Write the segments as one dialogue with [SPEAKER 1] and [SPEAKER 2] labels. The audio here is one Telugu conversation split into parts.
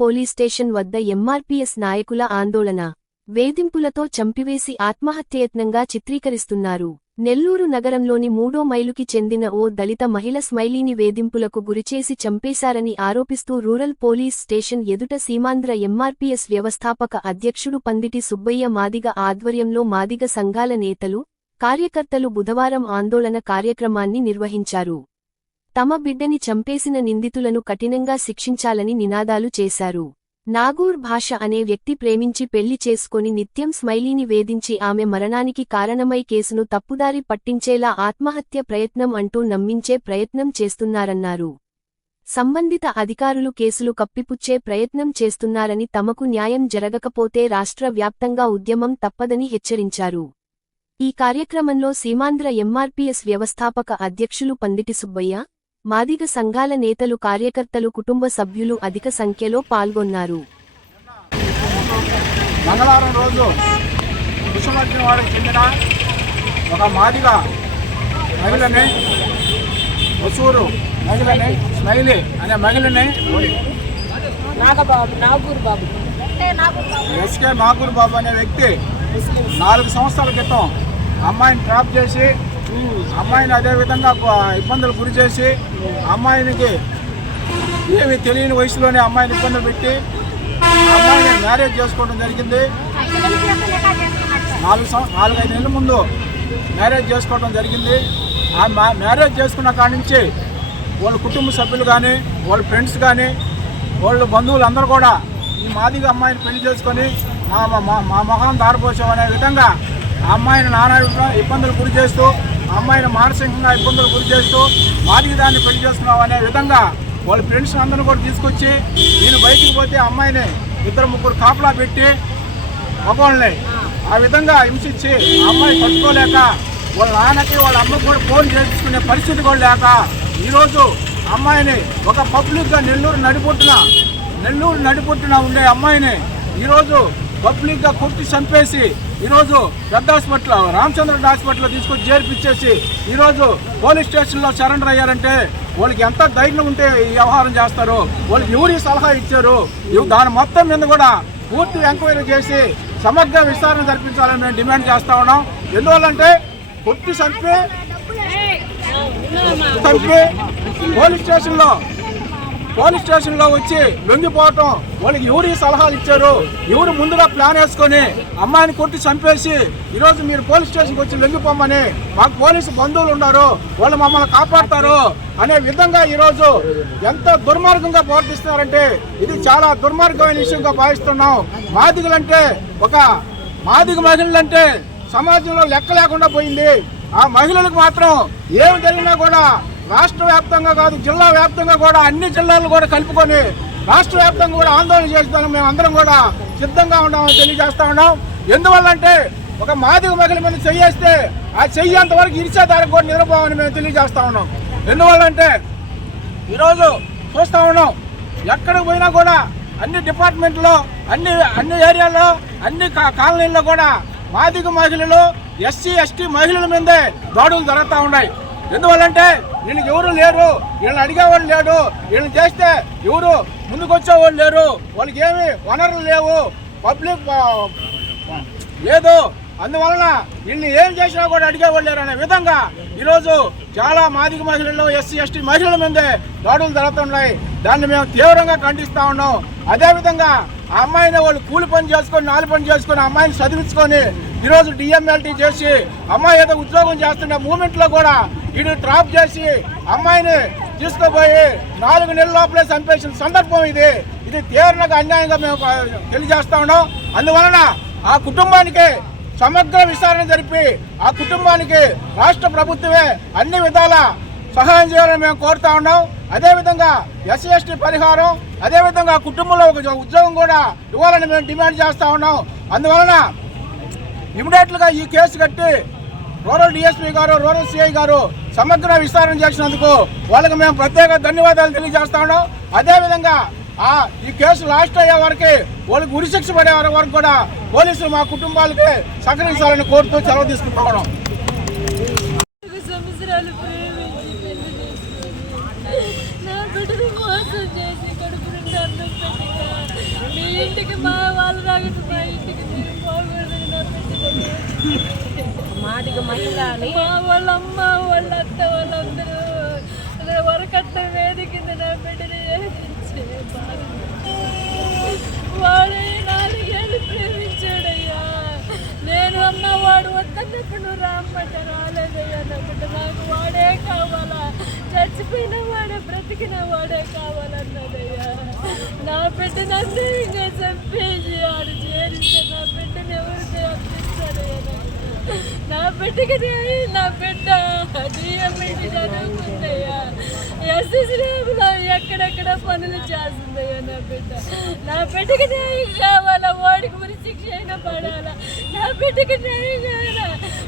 [SPEAKER 1] పోలీస్ స్టేషన్ వద్ద ఎంఆర్పీఎస్ నాయకుల ఆందోళన. వేధింపులతో చంపివేసి ఆత్మహత్యయత్నంగా చిత్రీకరిస్తున్నారు. నెల్లూరు నగరంలోని మూడో మైలుకి చెందిన ఓ దళిత మహిళ స్మైలీని వేధింపులకు గురిచేసి చంపేశారని ఆరోపిస్తూ రూరల్ పోలీస్ స్టేషన్ ఎదుట సీమాంధ్ర ఎంఆర్పీఎస్ వ్యవస్థాపక అధ్యక్షుడు పందిటి సుబ్బయ్య మాదిగ ఆధ్వర్యంలో మాదిగ సంఘాల నేతలు కార్యకర్తలు బుధవారం ఆందోళన కార్యక్రమాన్ని నిర్వహించారు. తమ బిడ్డని చంపేసిన నిందితులను కఠినంగా శిక్షించాలని నినాదాలు చేశారు. నాగూర్ భాష అనే వ్యక్తి ప్రేమించి పెళ్ళి చేసుకొని నిత్యం స్మైలీని వేధించి ఆమె మరణానికి కారణమై కేసును తప్పుదారి పట్టించేలా ఆత్మహత్య ప్రయత్నం అంటూ నమ్మించే ప్రయత్నం చేస్తున్నారన్నారు. సంబంధిత అధికారులు కేసులు కప్పిపుచ్చే ప్రయత్నం చేస్తున్నారని తమకు న్యాయం జరగకపోతే రాష్ట్ర వ్యాప్తంగా ఉద్యమం తప్పదని హెచ్చరించారు. ఈ కార్యక్రమంలో సీమాంధ్ర ఎంఆర్పీఎస్ వ్యవస్థాపక అధ్యక్షులు పందిటి సుబ్బయ్య మాదిగ సంఘాల నేతలు కార్యకర్తలు కుటుంబ సభ్యులు అధిక సంఖ్యలో పాల్గొన్నారు.
[SPEAKER 2] మంగళవారం రోజు కుసుమర్జున వాడికి చెందిన ఒక మాదిగ మహిళని వసూరు మహిళని స్మైలీ అనే మహిళని
[SPEAKER 3] నాగబాబు నాగూరు బాబు.
[SPEAKER 2] ఎస్కే నాగూర్ బాబు అనే వ్యక్తి నాలుగు సంవత్సరాల క్రితం అమ్మాయిని ట్రాప్ చేసి అమ్మాయిని అదే విధంగా ఇబ్బందులు గురి చేసి అమ్మాయినికి ఏమి తెలియని వయసులోనే అమ్మాయిని ఇబ్బందులు పెట్టి అమ్మాయిని మ్యారేజ్ చేసుకోవడం జరిగింది. నాలుగు సం నాలుగైదు నెలల ముందు మ్యారేజ్ చేసుకోవడం జరిగింది. ఆ మ్యారేజ్ చేసుకున్న కాడి నుంచి వాళ్ళ కుటుంబ సభ్యులు కానీ వాళ్ళ ఫ్రెండ్స్ కానీ వాళ్ళ బంధువులు అందరూ కూడా ఈ మాదిగా అమ్మాయిని పెళ్ళి చేసుకొని మా మా- మా మా మొహం దారిపోసాం అనే విధంగా ఆ అమ్మాయిని నానా ఇబ్బందులు గురి చేస్తూ అమ్మాయిని మానసికంగా ఇబ్బందులు గురి చేస్తూ మాదిగ దాన్ని పెళ్ళి చేస్తున్నావు అనే విధంగా వాళ్ళ ఫ్రెండ్స్ అందరూ కూడా తీసుకొచ్చి నేను బయటికి పోతే అమ్మాయిని ఇద్దరు ముగ్గురు కాపలా పెట్టి మగవాళ్ళని ఆ విధంగా హింసించి అమ్మాయి పట్టుకోలేక వాళ్ళ నాన్నకి వాళ్ళ అమ్మకి కూడా ఫోన్ చేసుకునే పరిస్థితి కూడా లేక ఈరోజు అమ్మాయిని ఒక పబ్లిక్గా నెల్లూరు నడిపొట్టున నెల్లూరు నడిపొట్టున ఉండే అమ్మాయిని ఈరోజు పబ్లిక్గా కొట్టి చంపేసి ఈరోజు పెద్ద హాస్పిటల్ రామచంద్ర హాస్పిటల్లో తీసుకొచ్చి చేర్పించేసి ఈరోజు పోలీస్ స్టేషన్లో సరెండర్ అయ్యారంటే వాళ్ళకి ఎంత ధైర్యం ఉంటే ఈ వ్యవహారం చేస్తారు? వాళ్ళకి ఎవరి సలహా ఇచ్చారు? దాని మొత్తం మీద కూడా పూర్తి ఎంక్వైరీ చేసి సమగ్ర విచారణ జరిపించాలని మేము డిమాండ్ చేస్తా ఉన్నాం. ఎందువల్లంటే చంపి చంపి పోలీస్ స్టేషన్లో పోలీస్ స్టేషన్లో వచ్చి లొంగిపోవటం. వాళ్ళకి ఎవరు సలహాలు ఇచ్చారు? ఎవరు ముందుగా ప్లాన్ వేసుకొని అమ్మాయిని కొట్టి చంపేసి ఈరోజు మీరు పోలీస్ స్టేషన్కి వచ్చి లొంగిపోమని మాకు పోలీసు బంధువులు ఉన్నారు. వాళ్ళు మమ్మల్ని కాపాడతారు అనే విధంగా ఈరోజు ఎంత దుర్మార్గంగా ప్రవర్తిస్తున్నారంటే ఇది చాలా దుర్మార్గమైన విషయంగా భావిస్తున్నాం. మాదిగలంటే ఒక మాదిగ మహిళలంటే సమాజంలో లెక్క లేకుండా పోయింది. ఆ మహిళలకు మాత్రం ఏమి జరిగినా కూడా రాష్ట్ర వ్యాప్తంగా కాదు జిల్లా వ్యాప్తంగా కూడా అన్ని జిల్లాలు కూడా కలుపుకొని రాష్ట్ర వ్యాప్తంగా కూడా ఆందోళన చేస్తాను మేము అందరం కూడా సిద్ధంగా ఉన్నామని తెలియజేస్తా ఉన్నాం. ఎందువల్లంటే ఒక మాదిగ మహిళ మీద చెయ్యేస్తే ఆ చెయ్యేంత వరకు ఇరిచేదానికి కూడా నిద్రపోవని మేము తెలియజేస్తా ఉన్నాం. ఎందువల్లంటే ఈరోజు చూస్తా ఉన్నాం ఎక్కడికి పోయినా కూడా అన్ని డిపార్ట్మెంట్లో అన్ని అన్ని ఏరియాల్లో అన్ని కా- కాలనీల్లో కూడా మాదిగ మహిళలు ఎస్సీ ఎస్టీ మహిళల మీదే దాడులు జరుగుతూ ఉన్నాయి. ఎందువల్లంటే నేను ఎవరు లేరు వీళ్ళని అడిగేవాడు లేడు వీళ్ళని చేస్తే ఎవరు ముందుకొచ్చేవాళ్ళు లేరు. వాళ్ళకి ఏమి వనరులు లేవు. పబ్లిక్ లేదు. అందువలన వీళ్ళని ఏం చేసినా కూడా అడిగేవాళ్ళు లేరు అనే విధంగా ఈరోజు చాలా మాదిక మహిళలు ఎస్సీ ఎస్టీ మహిళల మీదే దాడులు జరుగుతున్నాయి. దాన్ని మేము తీవ్రంగా ఖండిస్తూ ఉన్నాం. అదేవిధంగా ఆ అమ్మాయిని వాళ్ళు కూలి పని చేసుకొని నాలుగు పని చేసుకొని అమ్మాయిని చదివించుకొని ఈరోజు డిఎంఎల్టీ చేసి అమ్మాయి ఏదో ఉద్యోగం చేస్తున్న మూమెంట్లో కూడా వీడు డ్రాప్ చేసి అమ్మాయిని తీసుకుపోయి నాలుగు నెలల లోపలే చంపేసిన సందర్భం ఇది. ఇది తీవ్రంగా అన్యాయంగా మేము తెలియజేస్తా ఉన్నాం. అందువలన ఆ కుటుంబానికి సమగ్ర విచారణ జరిపి ఆ కుటుంబానికి రాష్ట్ర ప్రభుత్వమే అన్ని విధాల సహాయం చేయాలని మేము కోరుతా ఉన్నాం. అదేవిధంగా ఎస్సీ ఎస్టీ పరిహారం అదేవిధంగా కుటుంబంలో ఒక ఉద్యోగం కూడా ఇవ్వాలని మేము డిమాండ్ చేస్తూ ఉన్నాం. అందువలన ఇమీడియట్లుగా ఈ కేసు కట్టి రూరల్ డిఎస్పీ గారు రూరల్ సిఐ గారు సమగ్ర విచారణ చేసినందుకు వాళ్ళకి మేము ప్రత్యేక ధన్యవాదాలు తెలియజేస్తా ఉన్నాం. అదేవిధంగా ఆ ఈ కేసు లాస్ట్ అయ్యే వరకు వాళ్ళకి ఉరిశిక్ష పడే వరకు కూడా పోలీసులు మా కుటుంబాలకి సహకరించాలని కోరుతూ సెలవు
[SPEAKER 3] తీసుకుంటున్నాం ఇంటికి మా వాళ్ళు రాగట్టు మా ఇంటికి
[SPEAKER 4] మాటికి మహిళ అని.
[SPEAKER 3] మా వాళ్ళ అత్త వాళ్ళందరూ అదే వరకట్ట వేదిక కింద నా బిడ్డని వాడే నాలుగేళ్ళు ప్రేమించాడయ్యా. నేను అమ్మ వాడు వద్దన్నప్పుడు నువ్వు రామ్మంటే రాలేదయ్యా నా నాకు వాడే కావాలా. చచ్చిపోయిన వాడే బ్రతికిన వాడే కావాలన్నదయ్యా. నా బిడ్డ ఇంకా చంపేసి ఆడు చేరిస్తే నా బిడ్డని ఎవరికి నా బిడ్డకి నా బిడ్డ డిఎంఈడి చదువుకుందయ్యా ఎస్ఎస్లో ఎక్కడెక్కడ పనులు చేస్తుందయ్యా నా బిడ్డ. నా బిడ్డకి న్యాయం కావాలా? వాడికి మరి శిక్ష అయినా పడాలా? నా బిడ్డకి న్యాయం కావాలా?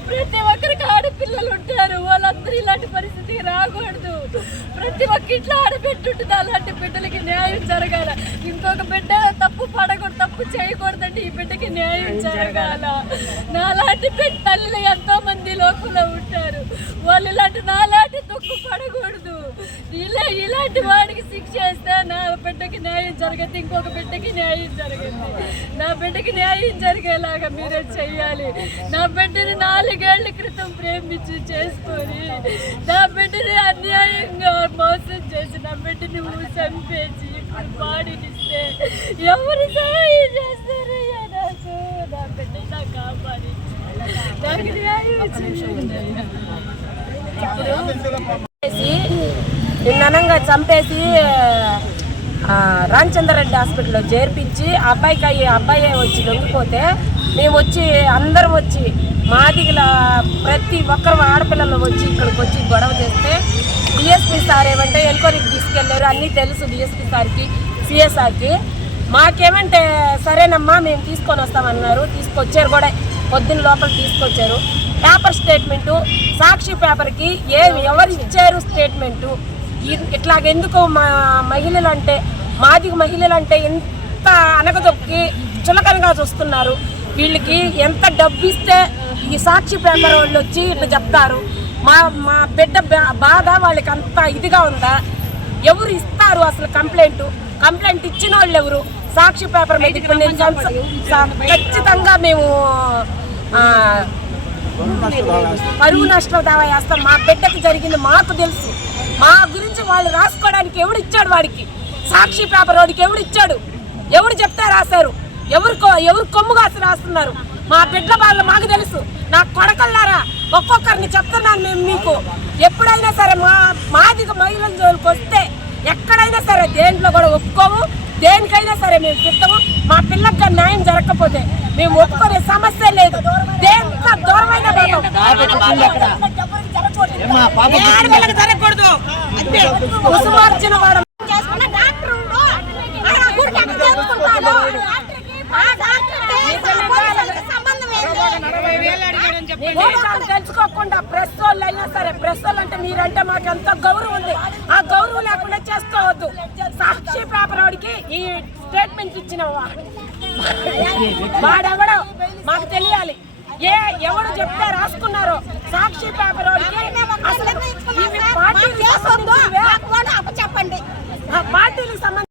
[SPEAKER 3] ప్రతి ఒక్కరికి ఆడపిల్లలు ఉంటారు వాళ్ళందరూ ఇలాంటి పరిస్థితికి రాకూడదు. ప్రతి ఒక్క ఇంట్లో ఆడబిడ్డ ఉంటుంది అలాంటి బిడ్డలకి న్యాయం జరగాల. ఇంకొక బిడ్డ తప్పు పడకూడదు తప్పు చేయకూడదంటే ఈ బిడ్డకి న్యాయం జరగాల. నాలాంటి బిడ్డ తల్లి ఎంతో మంది లోపల ఉంటారు. వాళ్ళు ఇలాంటి నాలాంటి దుఃఖ పడకూడదు. ఇలా ఇలాంటి వాడికి శిక్ష వేస్తే నా బిడ్డకి న్యాయం జరగదు ఇంకొక బిడ్డకి న్యాయం జరగదు. నా బిడ్డకి న్యాయం జరిగేలాగా మీరే చెయ్యాలి. నా బిడ్డని నాలుగేళ్ళ క్రితం ప్రేమించి చేసుకొని నా బిడ్డని అన్యాయంగా మోసం చేసి నా బిడ్డని చంపేసి ఇప్పుడు బాడీనిస్తే ఎవరు సహాయం చేస్తారయ్యా నాకు? నా బిడ్డని నా కాపాడి. నాకు న్యాయం
[SPEAKER 4] చేసి నిన్ననంగా చంపేసి ఆ, రామచంద్రరెడ్డి హాస్పిటల్లో చేర్పించి అబ్బాయికి అబ్బాయి వచ్చి లొంగిపోతే మేము వచ్చి అందరం వచ్చి మాదిగల ప్రతి ఒక్కరు ఆడపిల్లలు వచ్చి ఇక్కడికి వచ్చి గొడవ చేస్తే డిఎస్పీ సార్ ఏమంటే ఎంక్వైరీకి తీసుకెళ్ళారు అన్నీ తెలుసు డిఎస్పీ సార్కి సిఎస్ఆర్కి మాకేమంటే సరేనమ్మా మేము తీసుకొని వస్తామన్నారు తీసుకొచ్చారు కూడా పొద్దున్న లోపల తీసుకొచ్చారు. పేపర్ స్టేట్మెంటు సాక్షి పేపర్కి ఏమి ఎవరు ఇచ్చారు స్టేట్మెంటు ఇట్లాగెందుకు మా మహిళలు అంటే మాదిగ మహిళలు అంటే ఎంత అనగదొక్కి చులకనగా చూస్తున్నారు. వీళ్ళకి ఎంత డబ్బు ఇస్తే ఈ సాక్షి పేపర్ వాళ్ళు వచ్చి ఇట్లా చెప్తారు? మా మా బిడ్డ బా- బాధ వాళ్ళకి అంత ఇదిగా ఉందా? ఎవరు ఇస్తారు అసలు కంప్లైంట్? కంప్లైంట్ ఇచ్చిన వాళ్ళు ఎవరు? సాక్షి పేపర్ మీద ఇప్పుడు నేను ఖచ్చితంగా మేము పరువు నష్టం దావా వేస్తాం మా బిడ్డకి జరిగింది మాకు తెలుసు. మా గురించి వాళ్ళు రాసుకోవడానికి ఎవడు ఇచ్చాడు వాడికి? సాక్షి పేపర్ వాడికి ఎవడు ఇచ్చాడు? ఎవడు చెప్తే రాశారు? ఎవరు ఎవరు కొమ్ము కాసి రాస్తున్నారు? మా బిడ్డ వాళ్ళు మాకు తెలుసు. నా కొడకల్లారా ఒక్కొక్కరిని చెప్తున్నాను మేము మీకు. ఎప్పుడైనా సరే మా మాదిగ మహిళల జోలికి వస్తే ఎక్కడైనా సరే దేంట్లో కూడా ఒప్పుకోము. దేనికైనా సరే మేము సిద్ధము మా పిల్లకి న్యాయం జరగకపోతే మేము ఒప్పుకునే సమస్య లేదు. దేంట్లో దూరమైన జరగకూడదు. అంతే. కుసుమార్జున వాడు తెలుసుకోకుండా ప్రెస్ వాళ్ళు అయినా సరే ప్రెస్ వాళ్ళు అంటే మీరంటే మాకు ఎంత గౌరవం ఉంది. ఆ గౌరవం లేకుండా చేసుకోవద్దు. సాక్షి పేపర్ వాడికి ఈ స్టేట్మెంట్ ఇచ్చిన వాడు వాడెవడో మాకు తెలియాలి. ఏ ఎవడు చెప్తే రాసుకున్నారో సాక్షి పేపర్ వాడికి అసలు పార్టీలకు సంబంధించి